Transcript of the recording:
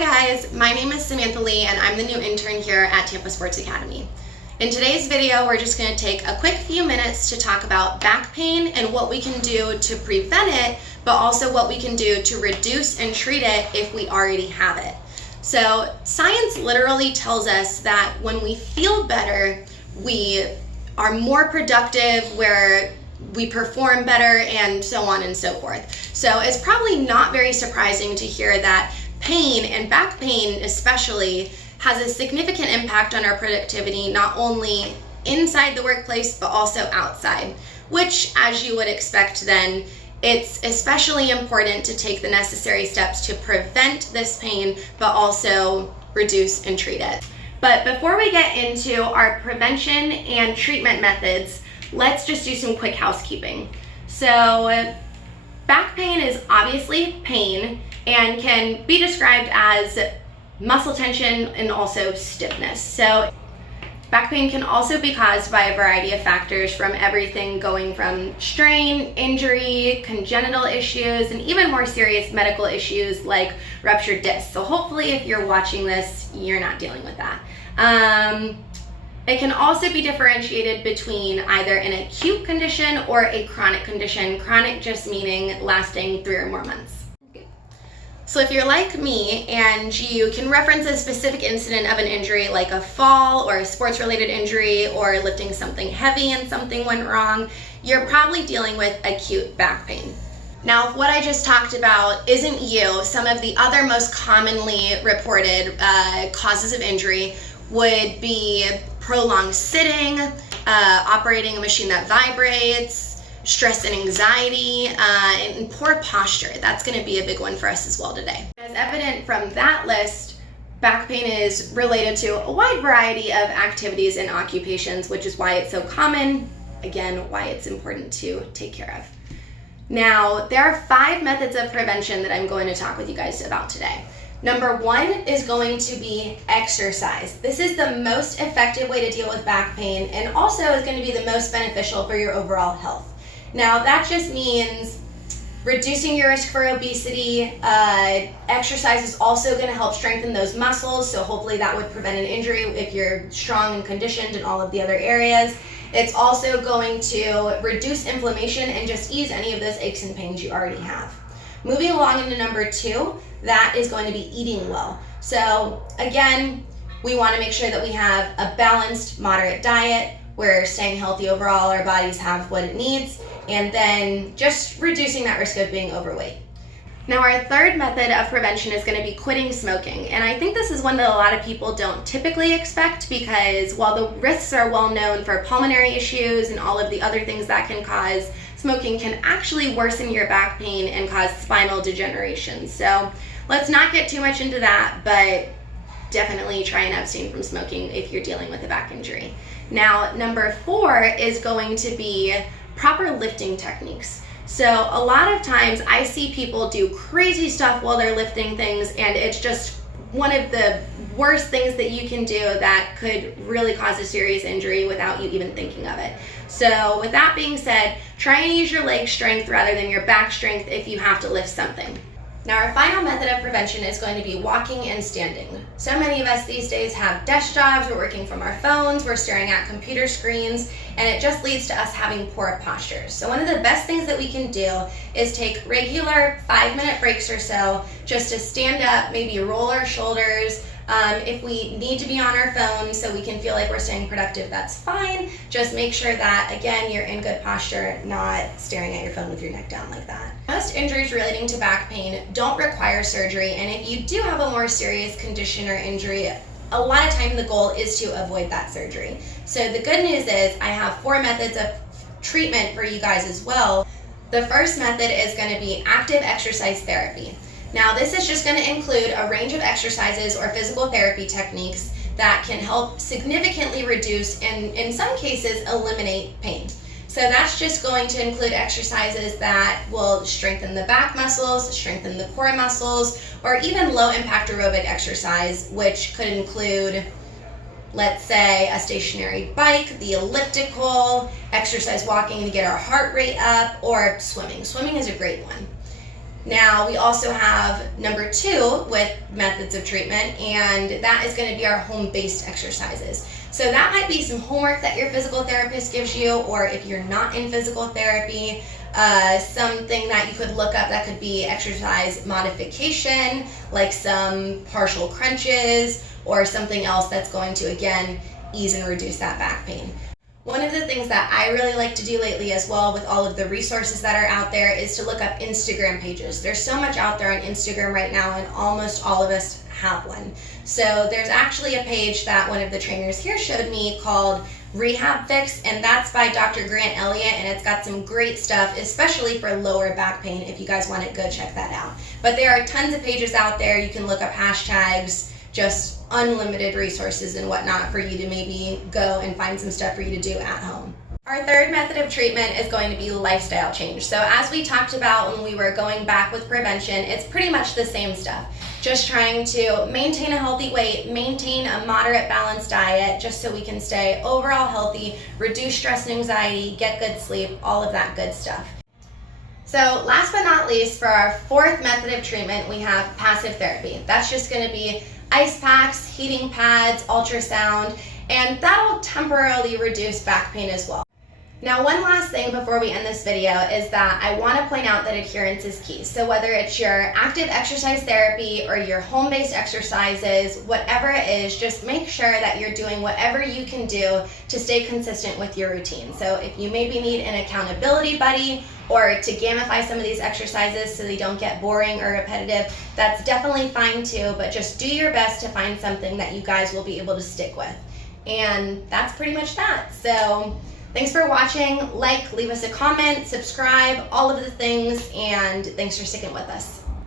guys, my name is Samantha Lee and I'm the new intern here at Tampa Sports Academy. In today's video, we're just going to take a quick few minutes to talk about back pain and what we can do to prevent it, but also what we can do to reduce and treat it if we already have it. So science literally tells us that when we feel better, we are more productive, where we perform better, and so on and so forth. So it's probably not very surprising to hear that pain, and back pain especially, has a significant impact on our productivity, not only inside the workplace, but also outside, which, as you would expect then, it's especially important to take the necessary steps to prevent this pain, but also reduce and treat it. But before we get into our prevention and treatment methods, let's just do some quick housekeeping. So back pain is obviously pain and can be described as muscle tension and also stiffness. So back pain can also be caused by a variety of factors, from everything going from strain, injury, congenital issues, and even more serious medical issues like ruptured discs. So hopefully if you're watching this, you're not dealing with that. It can also be differentiated between either an acute condition or a chronic condition. Chronic just meaning lasting 3 or more months. So if you're like me and you can reference a specific incident of an injury like a fall or a sports-related injury or lifting something heavy and something went wrong, you're probably dealing with acute back pain. Now, if what I just talked about isn't you, some of the other most commonly reported causes of injury would be prolonged sitting, operating a machine that vibrates, stress and anxiety, and poor posture. That's going to be a big one for us as well today. As evident from that list, back pain is related to a wide variety of activities and occupations, which is why it's so common, again, why it's important to take care of. Now, there are 5 methods of prevention that I'm going to talk with you guys about today. Number 1 is going to be exercise. This is the most effective way to deal with back pain, and also is going to be the most beneficial for your overall health. Now, that just means reducing your risk for obesity. Exercise is also going to help strengthen those muscles, so hopefully that would prevent an injury if you're strong and conditioned in all of the other areas. It's also going to reduce inflammation and just ease any of those aches and pains you already have. Moving along into number 2, that is going to be eating well. So again, we want to make sure that we have a balanced, moderate diet. We're staying healthy overall, our bodies have what it needs, and then just reducing that risk of being overweight. Now, our third method of prevention is going to be quitting smoking. And I think this is one that a lot of people don't typically expect, because while the risks are well known for pulmonary issues and all of the other things that can cause, smoking can actually worsen your back pain and cause spinal degeneration. So let's not get too much into that, but definitely try and abstain from smoking if you're dealing with a back injury. Now, number 4 is going to be proper lifting techniques. So a lot of times I see people do crazy stuff while they're lifting things, and it's just one of the worst things that you can do that could really cause a serious injury without you even thinking of it. So with that being said, try and use your leg strength rather than your back strength if you have to lift something. Now, our final method of prevention is going to be walking and standing. So many of us these days have desk jobs, we're working from our phones, we're staring at computer screens, and it just leads to us having poor postures. So one of the best things that we can do is take regular 5-minute breaks or so just to stand up, maybe roll our shoulders. If we need to be on our phones so we can feel like we're staying productive, that's fine. Just make sure that, again, you're in good posture, not staring at your phone with your neck down like that. Most injuries relating to back pain don't require surgery, and if you do have a more serious condition or injury, a lot of time the goal is to avoid that surgery. So the good news is I have 4 methods of treatment for you guys as well. The first method is going to be active exercise therapy. Now, this is just going to include a range of exercises or physical therapy techniques that can help significantly reduce and, in some cases, eliminate pain. So that's just going to include exercises that will strengthen the back muscles, strengthen the core muscles, or even low-impact aerobic exercise, which could include, let's say, a stationary bike, the elliptical, exercise walking to get our heart rate up, or swimming. Swimming is a great one. Now, we also have number 2 with methods of treatment, and that is going to be our home-based exercises. So that might be some homework that your physical therapist gives you, or if you're not in physical therapy, something that you could look up that could be exercise modification, like some partial crunches, or something else that's going to, again, ease and reduce that back pain. One of the things that I really like to do lately as well with all of the resources that are out there is to look up Instagram pages. There's so much out there on Instagram right now, and almost all of us have one. So there's actually a page that one of the trainers here showed me called Rehab Fix, and that's by Dr. Grant Elliott, and it's got some great stuff, especially for lower back pain. If you guys want it, go check that out. But there are tons of pages out there. You can look up hashtags, just unlimited resources and whatnot for you to maybe go and find some stuff for you to do at home. Our third method of treatment is going to be lifestyle change. So as we talked about when we were going back with prevention, it's pretty much the same stuff. Just trying to maintain a healthy weight, maintain a moderate balanced diet, just so we can stay overall healthy, reduce stress and anxiety, get good sleep, all of that good stuff. So last but not least, for our fourth method of treatment, we have passive therapy. That's just going to be ice packs, heating pads, ultrasound, and that'll temporarily reduce back pain as well. Now, one last thing before we end this video is that I want to point out that adherence is key. So whether it's your active exercise therapy or your home-based exercises, whatever it is, just make sure that you're doing whatever you can do to stay consistent with your routine. So if you maybe need an accountability buddy or to gamify some of these exercises so they don't get boring or repetitive, that's definitely fine too, but just do your best to find something that you guys will be able to stick with. And that's pretty much that. So thanks for watching. Leave us a comment, subscribe, all of the things, and thanks for sticking with us.